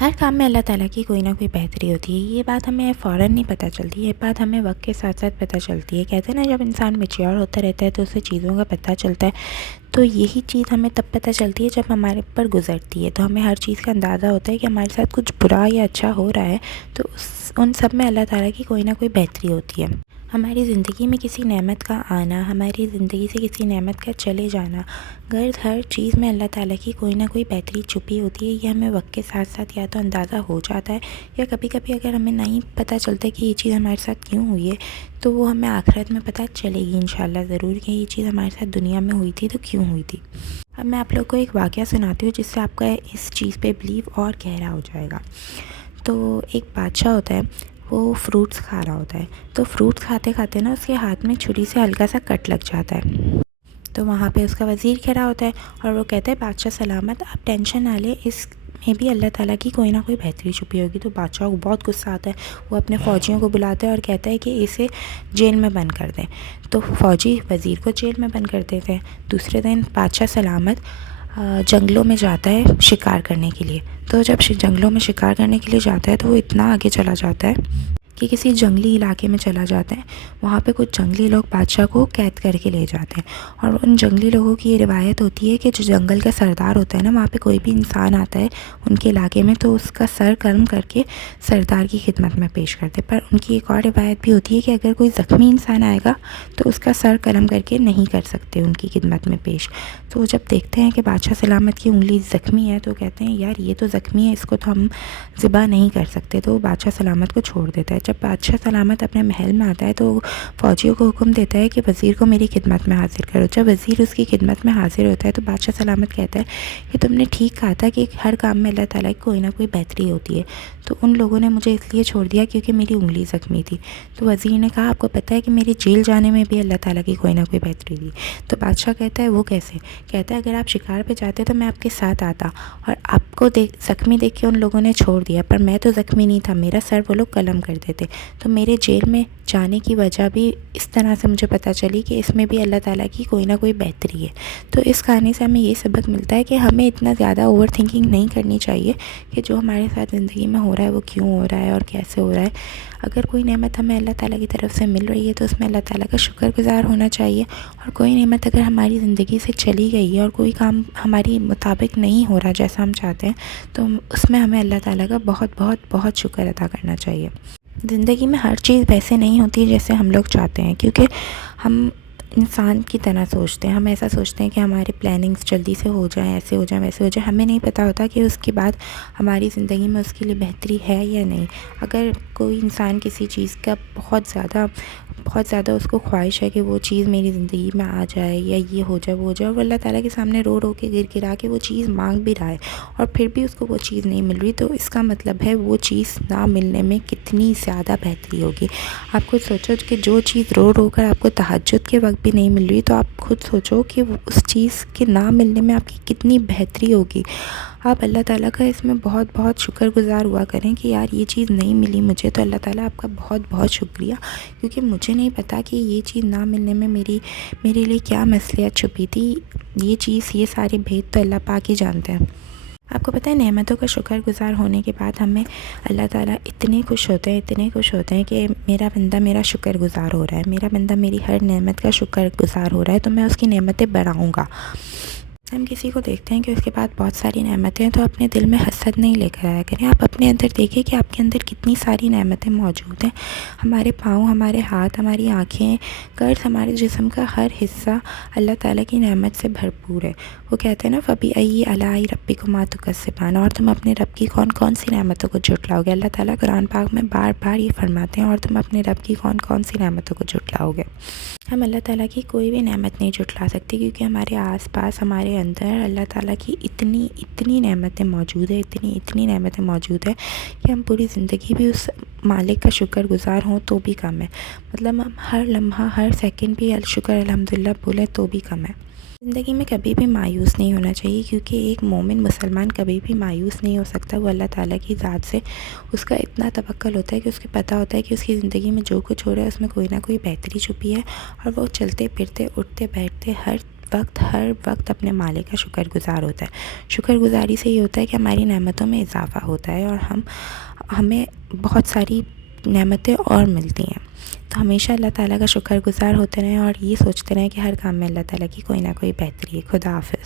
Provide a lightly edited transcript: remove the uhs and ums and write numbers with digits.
ہر کام میں اللہ تعالیٰ کی کوئی نہ کوئی بہتری ہوتی ہے. یہ بات ہمیں فوراً نہیں پتہ چلتی، یہ بات ہمیں وقت کے ساتھ ساتھ پتہ چلتی ہے. کہتے ہیں نا، جب انسان میچیور ہوتا رہتا ہے تو اسے چیزوں کا پتہ چلتا ہے. تو یہی چیز ہمیں تب پتہ چلتی ہے جب ہمارے پر گزرتی ہے. تو ہمیں ہر چیز کا اندازہ ہوتا ہے کہ ہمارے ساتھ کچھ برا یا اچھا ہو رہا ہے تو ان سب میں اللہ تعالیٰ کی کوئی نہ کوئی بہتری ہوتی ہے. ہماری زندگی میں کسی نعمت کا آنا، ہماری زندگی سے کسی نعمت کا چلے جانا، غرض ہر چیز میں اللہ تعالیٰ کی کوئی نہ کوئی بہتری چھپی ہوتی ہے. یہ ہمیں وقت کے ساتھ ساتھ یا تو اندازہ ہو جاتا ہے، یا کبھی کبھی اگر ہمیں نہیں پتہ چلتا کہ یہ چیز ہمارے ساتھ کیوں ہوئی ہے تو وہ ہمیں آخرت میں پتہ چلے گی انشاءاللہ ضرور کہ یہ چیز ہمارے ساتھ دنیا میں ہوئی تھی تو کیوں ہوئی تھی. اب میں آپ لوگ کو ایک واقعہ سناتی ہوں جس سے آپ کا اس چیز پہ بلیو اور گہرا ہو جائے گا. تو ایک بادشاہ ہوتا ہے، وہ فروٹس کھا رہا ہوتا ہے. تو فروٹس کھاتے کھاتے نا اس کے ہاتھ میں چھری سے ہلکا سا کٹ لگ جاتا ہے. تو وہاں پہ اس کا وزیر کھڑا ہوتا ہے اور وہ کہتا ہے بادشاہ سلامت، آپ ٹینشن نہ لیں، اس میں بھی اللہ تعالیٰ کی کوئی نہ کوئی بہتری چھپی ہوگی. تو بادشاہ کو بہت غصہ آتا ہے، وہ اپنے فوجیوں کو بلاتا ہے اور کہتا ہے کہ اسے جیل میں بند کر دیں. تو فوجی وزیر کو جیل میں بند کر دیتے ہیں. دوسرے دن بادشاہ سلامت جنگلوں میں جاتا ہے شکار کرنے کے لیے. تو جب جنگلوں میں شکار کرنے کے لیے جاتا ہے تو وہ اتنا آگے چلا جاتا ہے کہ کسی جنگلی علاقے میں چلا جاتا ہے. وہاں پہ کچھ جنگلی لوگ بادشاہ کو قید کر کے لے جاتے ہیں، اور ان جنگلی لوگوں کی یہ روایت ہوتی ہے کہ جو جنگل کا سردار ہوتا ہے نا، وہاں پہ کوئی بھی انسان آتا ہے ان کے علاقے میں تو اس کا سر قلم کر کے سردار کی خدمت میں پیش کرتے. پر ان کی ایک اور روایت بھی ہوتی ہے کہ اگر کوئی زخمی انسان آئے گا تو اس کا سر قلم کر کے نہیں کر سکتے ان کی خدمت میں پیش. تو وہ جب دیکھتے ہیں کہ بادشاہ سلامت کی انگلی زخمی ہے تو کہتے ہیں یار یہ تو زخمی ہے، اس کو تو ہم ذبح نہیں کر سکتے. تو وہ بادشاہ سلامت کو چھوڑ دیتا ہے. جب بادشاہ سلامت اپنے محل میں آتا ہے تو فوجیوں کو حکم دیتا ہے کہ وزیر کو میری خدمت میں حاضر کرو. جب وزیر اس کی خدمت میں حاضر ہوتا ہے تو بادشاہ سلامت کہتا ہے کہ تم نے ٹھیک کہا تھا کہ ہر کام میں اللہ تعالیٰ کی کوئی نہ کوئی بہتری ہوتی ہے. تو ان لوگوں نے مجھے اس لیے چھوڑ دیا کیونکہ میری انگلی زخمی تھی. تو وزیر نے کہا آپ کو پتہ ہے کہ میرے جیل جانے میں بھی اللہ تعالیٰ کی کوئی نہ کوئی بہتری تھی. تو بادشاہ کہتا ہے وہ کیسے؟ کہتا ہے اگر آپ شکار پہ جاتے تو میں آپ کے ساتھ آتا اور آپ کو زخمی دیکھ کے ان لوگوں نے چھوڑ دیا، پر میں تو زخمی نہیں تھا، میرا سر وہ لوگ قلم کر دیتے. تو میرے جیل میں جانے کی وجہ بھی اس طرح سے مجھے پتہ چلی کہ اس میں بھی اللہ تعالیٰ کی کوئی نہ کوئی بہتری ہے. تو اس کہانی سے ہمیں یہ سبق ملتا ہے کہ ہمیں اتنا زیادہ اوور تھنکنگ نہیں کرنی چاہیے کہ جو ہمارے ساتھ زندگی میں ہو رہا ہے وہ کیوں ہو رہا ہے اور کیسے ہو رہا ہے. اگر کوئی نعمت ہمیں اللہ تعالیٰ کی طرف سے مل رہی ہے تو اس میں اللہ تعالیٰ کا شکر گزار ہونا چاہیے. اور کوئی نعمت اگر ہماری زندگی سے چلی گئی ہے اور کوئی کام ہماری مطابق نہیں ہو رہا جیسا ہم چاہتے ہیں تو اس میں ہمیں اللہ تعالیٰ کا بہت بہت بہت شکر ادا کرنا چاہیے. زندگی میں ہر چیز ویسے نہیں ہوتی جیسے ہم لوگ چاہتے ہیں، کیونکہ ہم انسان کی طرح سوچتے ہیں. ہم ایسا سوچتے ہیں کہ ہماری پلاننگز جلدی سے ہو جائیں، ایسے ہو جائیں ویسے ہو جائیں. ہمیں نہیں پتہ ہوتا کہ اس کے بعد ہماری زندگی میں اس کے لیے بہتری ہے یا نہیں. اگر کوئی انسان کسی چیز کا بہت زیادہ اس کو خواہش ہے کہ وہ چیز میری زندگی میں آ جائے یا یہ ہو جائے وہ ہو جائے، اور وہ اللہ تعالیٰ کے سامنے رو رو کے گر گرا کے وہ چیز مانگ بھی رہا ہے اور پھر بھی اس کو وہ چیز نہیں مل رہی، تو اس کا مطلب ہے وہ چیز نہ ملنے میں کتنی زیادہ بہتری ہوگی. آپ خود سوچو کہ جو چیز رو رو کر آپ کو تہجد کے وقت بھی نہیں مل رہی، تو آپ خود سوچو کہ اس چیز کے نہ ملنے میں آپ کی کتنی بہتری ہوگی. آپ اللہ تعالیٰ کا اس میں بہت بہت شکر گزار ہوا کریں کہ یار یہ چیز نہیں ملی مجھے تو اللہ تعالیٰ آپ کا بہت بہت شکریہ، کیونکہ مجھے نہیں پتہ کہ یہ چیز نہ ملنے میں میرے لیے کیا مصلحت چھپی تھی. یہ سارے بھید تو اللہ پاک ہی جانتے ہیں. آپ کو پتہ ہے نعمتوں کا شکر گزار ہونے کے بعد ہمیں اللہ تعالیٰ اتنے خوش ہوتے ہیں کہ میرا بندہ میرا شکر گزار ہو رہا ہے، میرا بندہ میری ہر نعمت کا شکر گزار ہو رہا ہے، تو میں اس کی نعمتیں بڑھاؤں گا. ہم کسی کو دیکھتے ہیں کہ اس کے بعد بہت ساری نعمتیں ہیں تو اپنے دل میں حسد نہیں لے کر آیا کریں. آپ اپنے اندر دیکھیں کہ آپ کے اندر کتنی ساری نعمتیں موجود ہیں. ہمارے پاؤں، ہمارے ہاتھ، ہماری آنکھیں، غرض ہمارے جسم کا ہر حصہ اللہ تعالیٰ کی نعمت سے بھرپور ہے. وہ کہتے ہیں نا فَبِأَيِّ آلَاءِ رَبِّكُمَا تُكَذِّبَانِ، اور تم اپنے رب کی کون کون سی نعمتوں کو جھٹلاؤ گے. اللہ تعالیٰ قرآن پاک میں بار بار یہ فرماتے ہیں اور تم اپنے رب کی کون کون سی نعمتوں کو جھٹلاؤ گے. ہم اللہ تعالیٰ کی کوئی بھی نعمت نہیں جھٹلا سکتے، کیونکہ ہمارے آس پاس، ہمارے اندر اللہ تعالیٰ کی اتنی نعمتیں موجود ہیں، اتنی نعمتیں موجود ہیں کہ ہم پوری زندگی بھی اس مالک کا شکر گزار ہوں تو بھی کم ہے. مطلب ہم ہر لمحہ، ہر سیکنڈ بھی شکر الحمدللہ بولیں تو بھی کم ہے. زندگی میں کبھی بھی مایوس نہیں ہونا چاہیے، کیونکہ ایک مومن مسلمان کبھی بھی مایوس نہیں ہو سکتا. وہ اللہ تعالیٰ کی ذات سے اس کا اتنا توکل ہوتا ہے کہ اس کو پتہ ہوتا ہے کہ اس کی زندگی میں جو کچھ ہو رہا ہے اس میں کوئی نہ کوئی بہتری چھپی ہے، اور وہ چلتے پھرتے اٹھتے بیٹھتے ہر ہر وقت اپنے مالک کا شکر گزار ہوتا ہے۔ شکر گزاری سے یہ ہوتا ہے کہ ہماری نعمتوں میں اضافہ ہوتا ہے اور ہمیں بہت ساری نعمتیں اور ملتی ہیں۔ تو ہمیشہ اللہ تعالیٰ کا شکر گزار ہوتے رہیں اور یہ سوچتے رہیں کہ ہر کام میں اللہ تعالیٰ کی کوئی نہ کوئی بہتری ہے۔ خدا حافظ۔